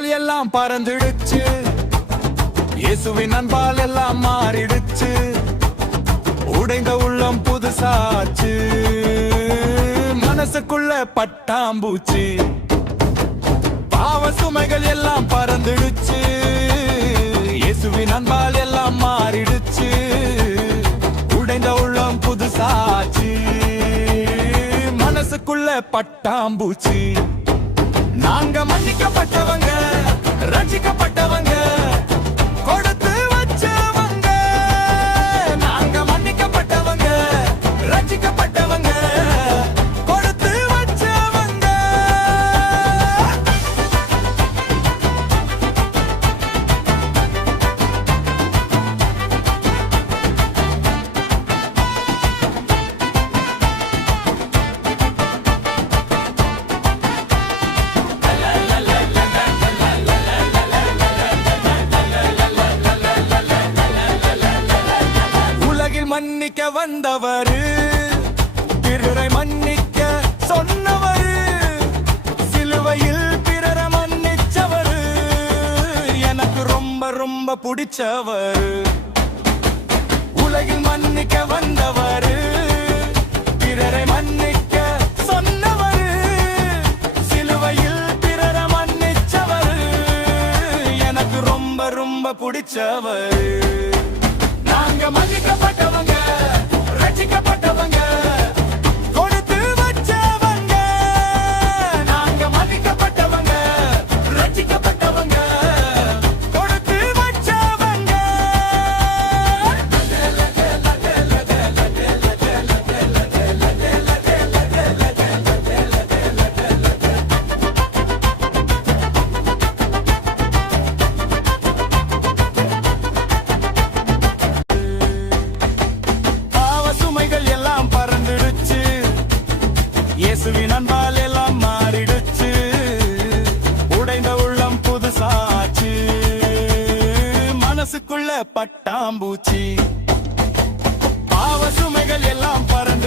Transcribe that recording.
சுமைகள் எல்லாம் பறந்துடுச்சு, இயேசுவின் அன்பால் எல்லாம் மாறிடுச்சு, உடைந்த உள்ளம் புதுசாச்சு, மனசுக்குள்ள பட்டாம்பூச்சி. பாவ சுமைகள் எல்லாம் பறந்துடுச்சு, இயேசுவின் அன்பால் எல்லாம் மாறிடுச்சு, உடைந்த உள்ளம் புதுசாச்சு, மனசுக்குள்ள பட்டாம்பூச்சி. நாங்க மன்னிக்கப்பட்டவங்க, ரட்சிக்கப்பட்டவங்க, கொடுத்து வச்சவங்க. நாங்க மன்னிக்கப்பட்டவங்க, ரட்சிக்கப்பட்டவங்க, கொடுத்து வச்சவங்க. மன்னிக்க வந்தவரு, பிறரை மன்னிக்க சொன்னவரு, சிலுவையில் பிறரை மன்னிச்சவரு, எனக்கு ரொம்ப ரொம்ப பிடிச்சவரு. உலகில் மன்னிக்க வந்தவரு, பிறரை மன்னிக்க சொன்னவரு, சிலுவையில் பிறரை மன்னிச்சவரு, எனக்கு ரொம்ப ரொம்ப பிடிச்சவரு. நாங்க மன்னிக்கப்பட்டவங்க, ரட்சிக்கப்பட்டவங்க, கொடுத்து வச்சவங்க. நாங்க மன்னிக்கப்பட்டவங்க, ரட்சிக்கப்பட்டவங்க, கொடுத்து வச்சவங்க. இயேசுவின் அன்பால் எல்லாம் மாறிடுச்சு, உடைந்த உள்ளம் புதுசாச்சு, மனசுக்குள்ள பட்டாம்பூச்சி. பாவ சுமைகள் எல்லாம் பறந்து